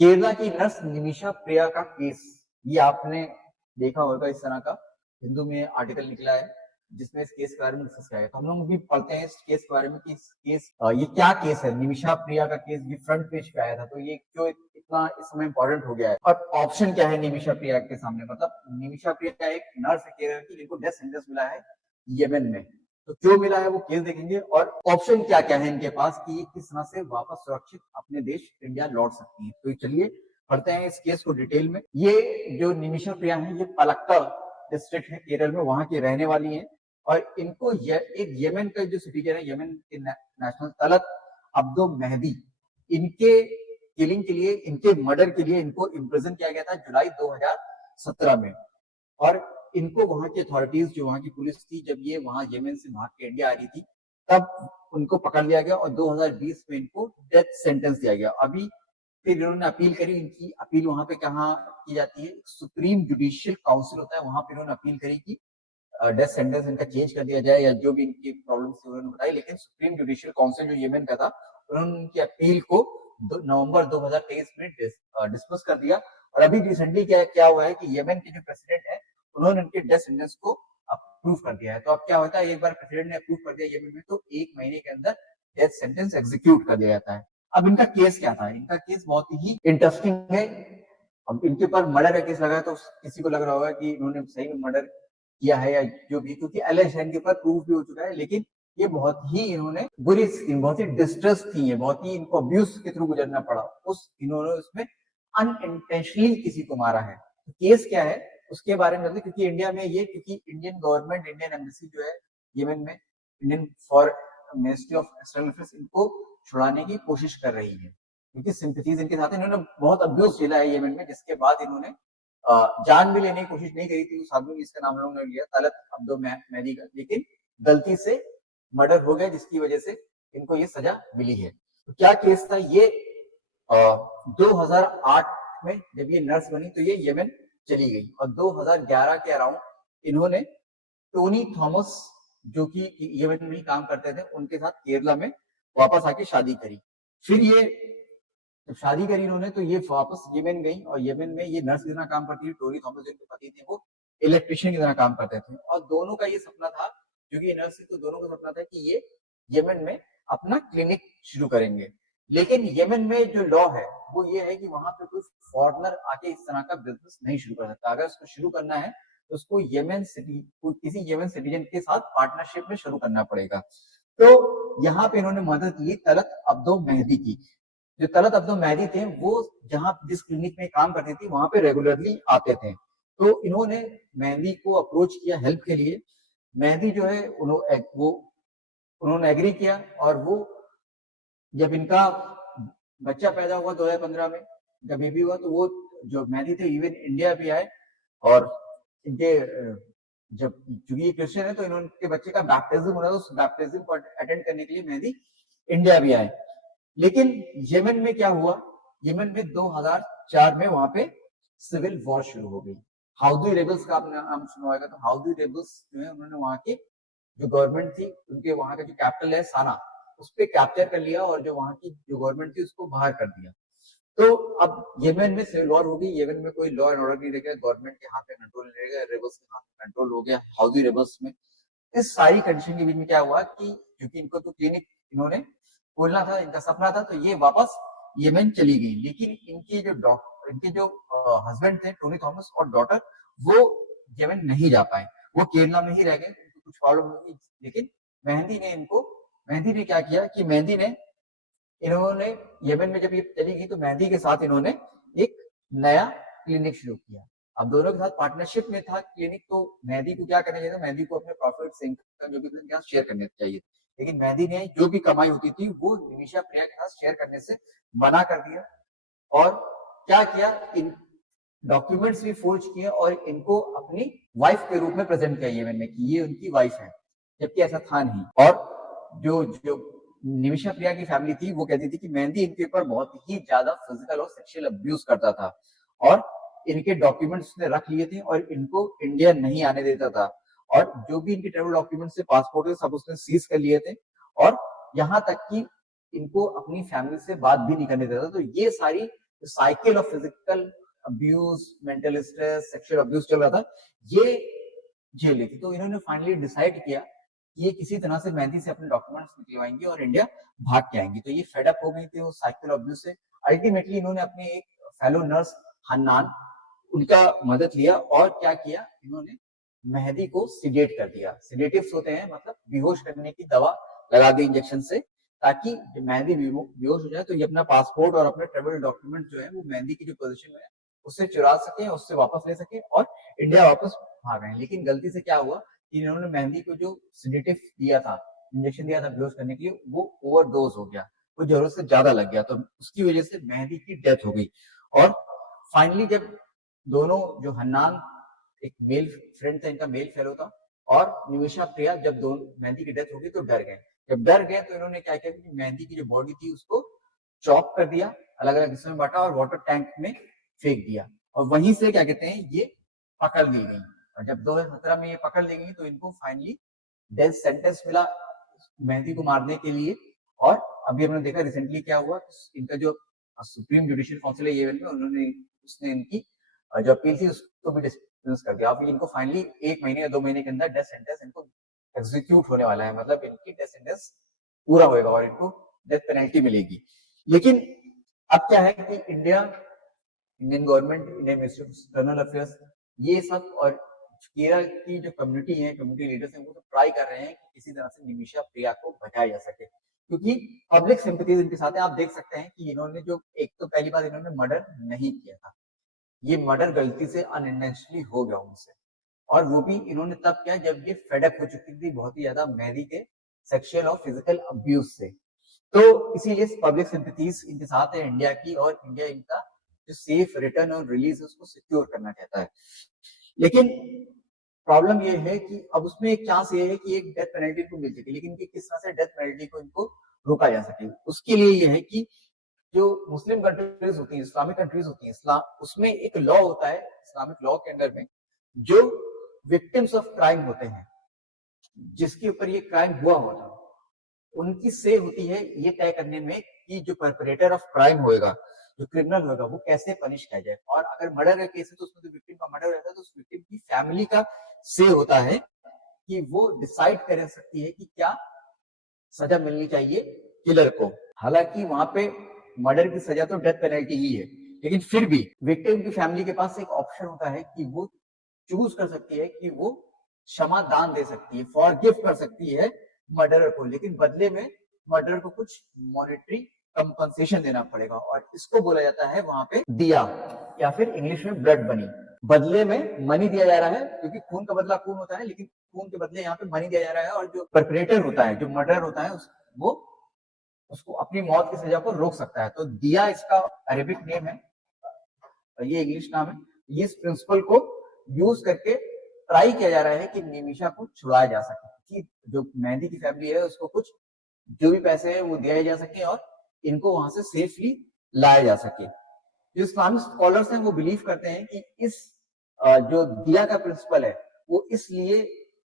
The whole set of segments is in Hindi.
केरला की नर्स निमिषा प्रिया का केस, ये आपने देखा होगा। इस तरह का हिंदू में आर्टिकल निकला है जिसमें इस केस के बारे में डिस्कस किया है। तो हम लोग भी पढ़ते हैं इस केस के बारे में कि इस केस ये क्या केस है। निमिषा प्रिया का केस भी फ्रंट पेज पे आया था, तो ये क्यों इतना इस समय इंपॉर्टेंट हो गया है और ऑप्शन क्या है निमिषा प्रिया के सामने। मतलब निमिषा प्रिया एक नर्स है केरल की, जिनको डेथ सेंटेंस मिला है यमन में। तो क्यों मिला है वो केस देखेंगे और ऑप्शन क्या क्या है इनके पास कि ये किस तरह से वापस सुरक्षित अपने देश इंडिया लौट सकती है। तो चलिए पढ़ते हैं इस केस को डिटेल में। ये जो निमिषा प्रिया है ये पलक्कड़ डिस्ट्रिक्ट है केरल में, वहां की रहने वाली है। और इनको एक यमन का जो सिटीजन है, यमन के नेशनल तलत अब्दो मेहदी, इनके किलिंग के लिए, इनके मर्डर के लिए इनको इम्प्रिजन किया गया था जुलाई 2017 में। और इनको वहां की अथॉरिटीज, जो वहां की पुलिस थी, जब ये वहां यमन से भाग के इंडिया आ रही थी, तब उनको पकड़ लिया गया और 2020 में इनको डेथ सेंटेंस दिया गया। अभी फिर इन्होंने अपील करी। इनकी अपील वहां पे कहाँ की जाती है, सुप्रीम जुडिशियल काउंसिल होता है, वहां पे इन्होंने अपील करी कि डेथ सेंटेंस इनका चेंज कर दिया जाए या जो भी इनकी प्रॉब्लम थी उन्होंने बताई। लेकिन सुप्रीम जुडिशियल काउंसिल जो यमन का था, उन्होंने उनकी अपील को नवंबर 2023 में डिस्कस कर दिया। और अभी रिसेंटली क्या हुआ है कि यमन के जो प्रेसिडेंट है, उन्होंने उनके डेथ सेंटेंस को अप्रूव कर दिया है। तो अब क्या होता है, एक बार प्रेसिडेंट ने अप्रूव कर दिया यमन में, तो 1 महीने के अंदर डेथ सेंटेंस एग्जीक्यूट कर दिया जाता है। अब इनका केस क्या था, इनका केस बहुत ही इंटरेस्टिंग है। अब इनके ऊपर मर्डर का केस लगा है, तो किसी को लग रहा होगा कि इन्होंने सही में मर्डर किया है या जो भी, क्योंकि एलिश है, इनके ऊपर प्रूफ भी हो चुका है। लेकिन ये बहुत ही इन्होंने बुरी स्थिति, बहुत ही डिस्ट्रेस थी, है बहुत ही इनको अब्यूज के थ्रू गुजरना पड़ा। इन्होंने उसमें अनइंटेंशनली किसी को मारा है। तो केस क्या है उसके बारे में बताते, क्योंकि इंडिया में ये, क्योंकि इंडियन गवर्नमेंट, इंडियन एम्बेसी जो है यमन में, Indian for ministry of external affairs, इनको छुड़ाने की कोशिश कर रही है, क्योंकि सिंपैथीज इनके साथ। इन्होंने बहुत अब्यूज झेला है यमन में, जिसके बाद इन्होंने जान भी लेने की कोशिश नहीं करी थी उस आदमी, जिसका नाम लोगों ने लिया, तलत अब्दो मेहदी का, लेकिन गलती से मर्डर हो गया, जिसकी वजह से इनको ये सजा मिली है। तो क्या केस था ये, 2008 में जब ये नर्स बनी तो ये यमन चली गई, और 2011 के अराउंड इन्होंने टोनी थॉमस, जो कि यमन में ही काम करते थे, उनके साथ केरला में वापस आके शादी करी। फिर ये जब शादी करी इन्होंने, तो ये वापस यमन गई, और यमन में ये नर्स की तरह काम करती थी। टोनी थॉमस जिनके पति थे वो इलेक्ट्रिशियन की तरह काम करते थे, और दोनों का ये सपना था, क्योंकि ये नर्स थी तो दोनों का सपना था कि ये यमन में अपना क्लिनिक शुरू करेंगे। लेकिन यमन में जो लॉ है वो ये है कि वहां पे कोई फॉरनर आके इस तरह का बिजनेस नहीं शुरू कर सकता। अगर उसको शुरू करना है तो उसको किसी यमन सिटीजन के साथ पार्टनरशिप में शुरू करना पड़ेगा। तो यहाँ पे इन्होंने मदद ली तलत अब्दो मेहदी की। जो तलत अब्दो मेहदी थे वो जहां जिस क्लिनिक में काम करती थी वहां पे रेगुलरली आते थे। तो इन्होंने मेहदी को अप्रोच किया हेल्प के लिए। मेहदी जो है उन्होंने एग्री किया, और वो जब इनका बच्चा पैदा हुआ 2015 में, जब बेबी हुआ, तो वो जो मेहदी थे इवन इंडिया भी आए, और इनके जब चूंकि ये क्रिश्चियन है तो इनके बच्चे का बैप्टिज्म हो रहा था, उस बैप्टिज्म को अटेंड करने के लिए मेहदी इंडिया भी आए। लेकिन यमन में क्या हुआ, यमन में 2004 में वहां पे सिविल वॉर शुरू हो गई। हाउदी रेबल्स का आपने नाम सुना होगा। तो हाउदी रेबल्स जो है, उन्होंने वहां की जो गवर्नमेंट थी, उनके वहां का जो कैपिटल है साना, उस पर कैप्चर कर लिया, और जो वहां की जो गवर्नमेंट थी उसको बाहर कर दिया। तो अब यमन में सिविल वॉर हो गई। यमन में कोई लॉ एंड ऑर्डर नहीं रहेगा, गवर्नमेंट के हाथ में कंट्रोल नहीं रहेगा, रेबल्स के हाथ में कंट्रोल हो गया, हाउदी रेबल्स में। इस सारी कंडीशन के बीच में क्या हुआ कि क्योंकि इनको तो क्लिनिक इन्होंने खोलना था, इनका सपना था, तो ये वापस यमन चली गई। लेकिन इनके जो हस्बैंड थे टोनी थॉमस, और डॉटर, वो यमन नहीं जा पाए, वो केरला में ही रह गए, कुछ प्रॉब्लम हुई। लेकिन मेहंदी ने क्या किया कि इन्होंने यमन में जब ये चली गई तो मेहंदी के साथ इन्होंने एक नया क्लिनिक शुरू किया। अब दोनों के साथ पार्टनरशिप में था क्लिनिक, तो मेहंदी को क्या करना चाहिए था, मेहंदी को अपने प्रॉफिट इनकम जो भी था शेयर करने चाहिए। लेकिन मेहंदी ने जो भी कमाई होती थी वो निमिषा प्रिया के साथ शेयर करने से मना कर दिया। और क्या किया, इन डॉक्यूमेंट्स भी फोर्ज किए और इनको अपनी वाइफ के रूप में प्रेजेंट किया यमन में कि ये उनकी वाइफ है, जबकि ऐसा था नहीं। और जो जो निमिषा प्रिया की फैमिली थी वो कहती थी कि मेहंदी इनके ऊपर बहुत ही ज्यादा फिजिकल और सेक्सुअल अब्यूज करता था, और इनके डॉक्यूमेंट्स उसने रख लिए थे और इनको इंडिया नहीं आने देता था। और जो भी इनके ट्रेवल डॉक्यूमेंट्स थे, पासपोर्ट थे, सब उसने सीज कर लिए थे, और यहाँ तक कि इनको अपनी फैमिली से बात भी नहीं करने देता। तो ये सारी cycle of physical abuse, mental stress, sexual abuse चल रहा था, ये झेल ली थी। तो इन्होंने फाइनली डिसाइड किया कि ये किसी तरह से मेहंदी से अपने डॉक्यूमेंट्स निकलवाएंगी और इंडिया भाग के आएंगी। तो ये फेडअप हो गई थी वो साइकिल अब्यूज से। अल्टीमेटली इन्होंने अपने एक फेलो नर्स हन्नान, उनका मदद लिया और क्या किया, इन्होंने मेहंदी को सिडेट कर दिया। सिडेटिव्स होते हैं मतलब बेहोश करने की दवा लगा दी इंजेक्शन से, ताकि मेहंदी बेहोश हो जाए तो ये अपना पासपोर्ट और अपने ट्रेवल डॉक्यूमेंट जो है वो मेहंदी की जो पोजीशन में है उससे चुरा सके, उससे वापस ले सके और इंडिया वापस भाग आए। लेकिन गलती से क्या हुआ कि इन्होंने मेहंदी को जो सिडेटिव दिया था, इंजेक्शन दिया था बेहोश करने के लिए, वो ओवरडोज हो गया, वो जरूरत से ज्यादा लग गया, तो उसकी वजह से मेहंदी की डेथ हो गई। और फाइनली जब दोनों, जो हन्नान एक मेल फ्रेंड था, इनका मेल फेलो था, और निमिषा प्रिया, जब दोनों मेहंदी की डेथ हो गई तो डर गए। जब डर गए तो इन्होंने क्या किया कि मेहंदी की जो बॉडी थी उसको चॉप कर दिया, अलग अलग हिस्सों में बांटा और वाटर टैंक में फेंक दिया। और वहीं से क्या कहते हैं, ये पकड़ ली गई। और जब 2017 में ये पकड़ ली गई तो इनको फाइनली डेथ सेंटेंस मिला मेहंदी को मारने के लिए। और अभी हमने देखा रिसेंटली क्या हुआ, इनका जो सुप्रीम जुडिशियल काउंसिल है ये में, उन्होंने उसने इनकी जो अपील थी उसको भी डिस्मिस कर दिया। अभी इनको फाइनली 1 महीने या 2 महीने के अंदर डेथ सेंटेंस इनको एग्जीक्यूट होने वाला है, मतलब इनकी डेथ सेंटेंस पूरा होगा और इनको डेथ पेनल्टी मिलेगी। लेकिन अब क्या है कि Indian government, Indian ministry of external affairs, ये सब और केरल की जो कम्युनिटी है, कम्युनिटी लीडर्स हैं, वो तो ट्राई कर रहे हैं कि किसी तरह से निमिषा प्रिया को बचाया जा सके, क्योंकि पब्लिक सिंपैथीज इनके साथ है। आप देख सकते हैं कि इन्होंने जो, एक तो पहली बात इन्होंने मर्डर नहीं किया था, ये मर्डर गलती से अनइंटेंशनली हो गया उनसे, और वो भी इन्होंने तब किया जब ये फेडअप हो चुकी थी बहुत ही ज्यादा मेहंदी के सेक्सुअल और फिजिकल अब्यूज से। तो इसीलिए पब्लिक सिंपैथीज इनके साथ है इंडिया की, और इंडिया इनका जो सेफ रिटर्न और रिलीज है उसको सिक्योर करना चाहता है। लेकिन प्रॉब्लम ये है कि अब उसमें एक चांस ये है कि एक डेथ पेनल्टी को मिल सके, लेकिन किस तरह से डेथ पेनल्टी को इनको रोका जा सके, उसके लिए ये है कि जो मुस्लिम कंट्रीज होती है, इस्लामिक कंट्रीज होती है, इस्लाम, उसमें एक लॉ होता है इस्लामिक लॉ के अंडर में, जो विक्टिम्स ऑफ क्राइम होते हैं, जिसके ऊपर ये क्राइम हुआ होता, उनकी से होती है ये तय करने में कि जो परपरेटर ऑफ क्राइम होएगा, जो क्रिमिनल होगा, वो कैसे पनिश किया जाए। और अगर मर्डर का केस है तो उसमें जो विक्टिम का मर्डर रहता है तो उस विक्टिम की फैमिली का से होता है कि वो डिसाइड कर सकती है कि क्या सजा मिलनी चाहिए किलर को। हालांकि वहां पे मर्डर की सजा तो डेथ पेनल्टी ही है, लेकिन फिर भी विक्टिम की फैमिली के पास एक ऑप्शन होता है कि वो चूज कर सकती है कि वो क्षमा दान दे सकती है, फॉरगिव कर सकती है मर्डरर को, लेकिन बदले में मर्डरर को कुछ मॉनेटरी कंपनसेशन देना पड़ेगा, और इसको बोला जाता है वहां पे दिया, या फिर इंग्लिश में ब्लड मनी। बदले में मनी दिया जा रहा है, क्योंकि खून का बदला खून होता है, लेकिन खून के बदले यहाँ पे मनी दिया जा रहा है, और जो परपरेटर होता है, जो मर्डर होता है, वो उसको अपनी मौत की सजा को रोक सकता है। तो दिया इसका अरेबिक नेम है, ये इंग्लिश नाम है। ये इस प्रिंसिपल को यूज करके ट्राई किया जा रहा है कि निमिषा को छुड़ाया जा सके, कि जो मेहंदी की फैमिली है उसको कुछ जो भी पैसे है वो दिए जा सके और इनको वहां से सेफली लाया जा सके। जो इस्लामिक स्कॉलर्स हैं वो बिलीव करते हैं कि इस जो दिया का प्रिंसिपल है वो इसलिए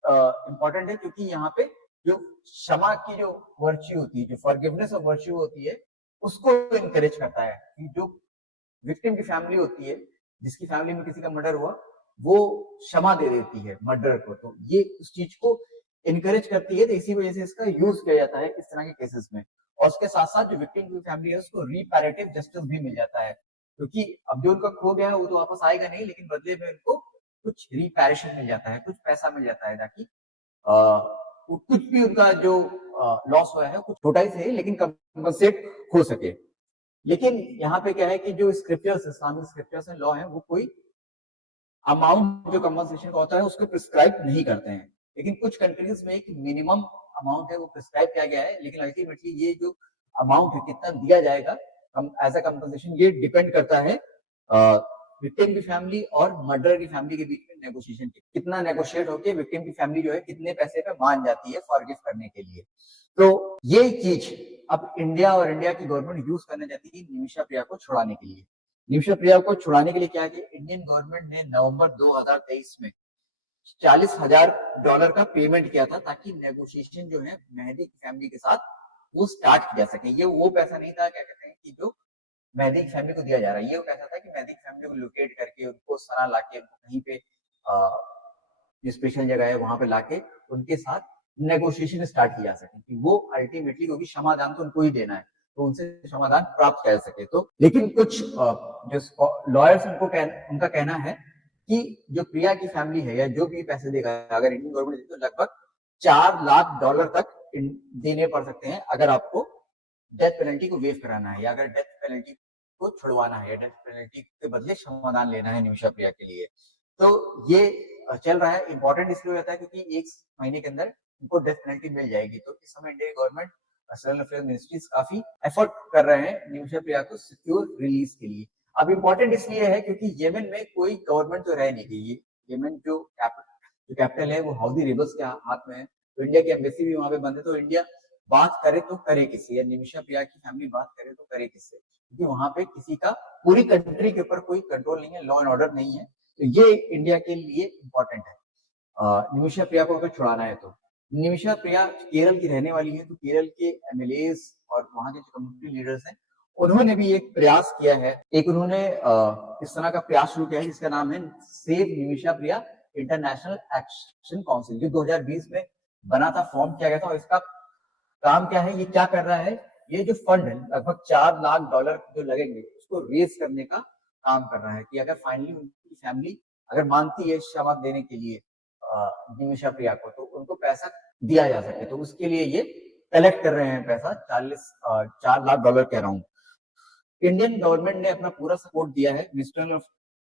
इंपॉर्टेंट है क्योंकि यहाँ पे जो क्षमा की जो वर्च्यू होती है, जो फॉरगिवनेस ऑफ वर्च्यू होती है, उसको इनकरेज करता है कि जो विक्टिम की फैमिली होती है, जिसकी फैमिली में किसी का मर्डर हुआ, वो क्षमा दे देती है मर्डर को, तो ये उस चीज को इनकरेज करती है। तो इसी वजह से इसका यूज किया जाता है इस तरह के केसेस में। और उसके साथ साथ जो विक्टिम की फैमिली है उसको रिपैरेटिव जस्टिस भी मिल जाता है, क्योंकि अब जो उनका खो गया है वो तो वापस आएगा नहीं, लेकिन बदले में उनको कुछ रिपैरेशन मिल जाता है, कुछ पैसा मिल जाता है, ताकि कुछ भी उनका जो लॉस हुआ है कुछ छोटा ही सही लेकिन कंपनसेट हो सके। लेकिन यहाँ पे क्या है कि जो scriptures, Islamic scriptures and law है, वो कोई अमाउंट जो कंपनसेशन का होता है उसको प्रिस्क्राइब नहीं करते हैं, लेकिन कुछ कंट्रीज में एक मिनिमम अमाउंट है वो प्रिस्क्राइब किया गया है, लेकिन अल्टीमेटली ये जो अमाउंट है कितना दिया जाएगा एज अ कंपनसेशन, ये डिपेंड करता है विक्टिम की फैमिली और मर्डर की फैमिली के बीच में नेगोशिएशन, कितना नेगोशिएट होकर विक्टिम की फैमिली जो है कितने पैसे पे मान जाती है फॉरगिव करने के लिए। तो ये चीज अब इंडिया और इंडिया की गवर्नमेंट यूज करना चाहती है निमिषा प्रिया को छुड़ाने के लिए। निमिषा प्रिया को छुड़ाने के लिए क्या है, इंडियन गवर्नमेंट ने नवंबर 2023 में $40,000 का पेमेंट किया था, ताकि नेगोशिएशन जो है मेहंदी की फैमिली के साथ वो स्टार्ट किया सके। ये वो पैसा नहीं था, क्या कहते हैं कि जो मेहदी की फैमिली को दिया जा रहा है। ये वो कहता था कि मेहदी की फैमिली को लोकेट करके उनको सना लाके उनको कहीं पे जो स्पेशल जगह है वहां पे लाके उनके साथ नेगोशिएशन स्टार्ट की जा सके कि वो अल्टीमेटली, क्योंकि क्षमादान तो उनको ही देना है, तो उनसे समाधान प्राप्त कर सके। तो लेकिन कुछ जो लॉयर्स उनका कहना है कि जो प्रिया की फैमिली है या जो भी पैसे देगा, अगर इंडियन गवर्नमेंट दे तो लगभग $4 लाख तक देने पड़ सकते हैं अगर आपको डेथ पेनल्टी को वेव कराना है, या अगर डेथ पेनल्टी को छुड़वाना है, या डेथ पेनल्टी के बदले समाधान लेना है निमिषा प्रिया के लिए। तो ये चल रहा है। इंपॉर्टेंट इसलिए हो जाता है क्योंकि 1 महीने के अंदर उनको डेथ पेनल्टी मिल जाएगी। तो इस समय Indian government external affairs ministries काफी एफर्ट कर रहे हैं निमिषा प्रिया को सिक्योर रिलीज के लिए। अब इंपॉर्टेंट इसलिए है क्योंकि येमेन में कोई गवर्नमेंट तो रह नहीं गई। येमेन जो कैपिटल है वो हाउदी रेबल्स के हाथ में है, तो इंडिया की एम्बेसी भी वहां पे बंद है। तो इंडिया बात करे तो करे किससे, या निमिषा प्रिया की फैमिली बात करे तो करे किससे, क्योंकि वहां पे किसी का पूरी कंट्री के ऊपर कोई कंट्रोल नहीं है, लॉ एंड ऑर्डर नहीं है। तो ये इंडिया के लिए इंपॉर्टेंट है निमिषा प्रिया को अगर छुड़ाना है तो। निमिषा प्रिया केरल की रहने वाली है, तो केरल के एमएलए और वहां के जो कम्युनिटी लीडर्स हैं उन्होंने भी एक प्रयास किया है। एक उन्होंने इस तरह का प्रयास शुरू किया है जिसका नाम है सेव निमिषा प्रिया इंटरनेशनल एक्शन काउंसिल, जो 2020 में बना था, फॉर्म किया गया था। और इसका काम क्या है, ये क्या कर रहा है, ये जो फंड है लगभग $4 लाख जो लगेंगे उसको रेज करने का काम कर रहा है कि अगर फाइनली उनकी फैमिली अगर मानती है क्षमा देने के लिए निमिषा प्रिया को, तो उनको पैसा दिया जा सके। तो उसके लिए ये कलेक्ट कर रहे हैं पैसा, $4 लाख के अराउंड। इंडियन गवर्नमेंट ने अपना पूरा सपोर्ट दिया है। मिनिस्टर ऑफ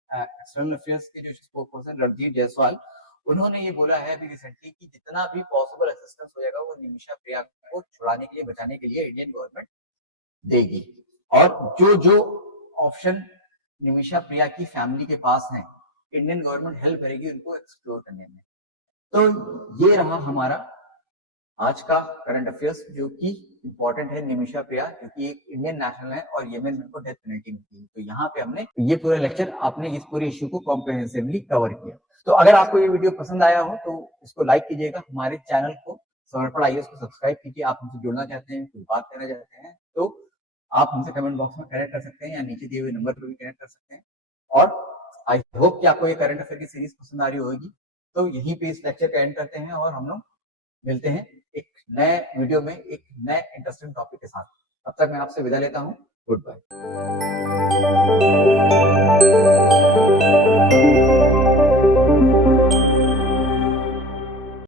एक्सटर्नल अफेयर्स के जो स्पोक पर्सन रणधीर जायसवाल, उन्होंने ये बोला है अभी रिसेंटली कि जितना भी पॉसिबल असिस्टेंस हो जाएगा वो निमिषा प्रिया को छुड़ाने के लिए, बचाने के लिए इंडियन गवर्नमेंट देगी। और जो जो ऑप्शन निमिषा प्रिया की फैमिली के पास हैं, इंडियन गवर्नमेंट हेल्प करेगी उनको एक्सप्लोर करने में। तो ये रहा हमारा आज का करंट अफेयर्स, जो कि इंपॉर्टेंट है निमिषा प्रिया, क्योंकि एक इंडियन नेशनल है और येमेन में उनको डेथ पेनल्टी मिलती है। तो यहाँ पे हमने ये पूरा लेक्चर, आपने इस पूरे इश्यू को कॉम्प्रिहेंसिवली कवर किया। तो अगर आपको ये वीडियो पसंद आया हो तो इसको लाइक कीजिएगा, हमारे चैनल को समर्पण आईएएस को सब्सक्राइब कीजिए। आप हमसे जुड़ना चाहते हैं, कोई बात करना चाहते हैं तो आप हमसे कमेंट बॉक्स में कनेक्ट कर सकते हैं, या नीचे दिए हुए नंबर पर भी कनेक्ट कर सकते हैं। और आई होप कि आपको ये करंट अफेयर की सीरीज पसंद आ रही होगी। तो यहीं पे इस लेक्चर का एंड करते हैं और हम लोग मिलते हैं एक नए वीडियो में एक नए इंटरेस्टिंग टॉपिक के साथ। तब तक मैं आपसे विदा लेता हूं। Good bye.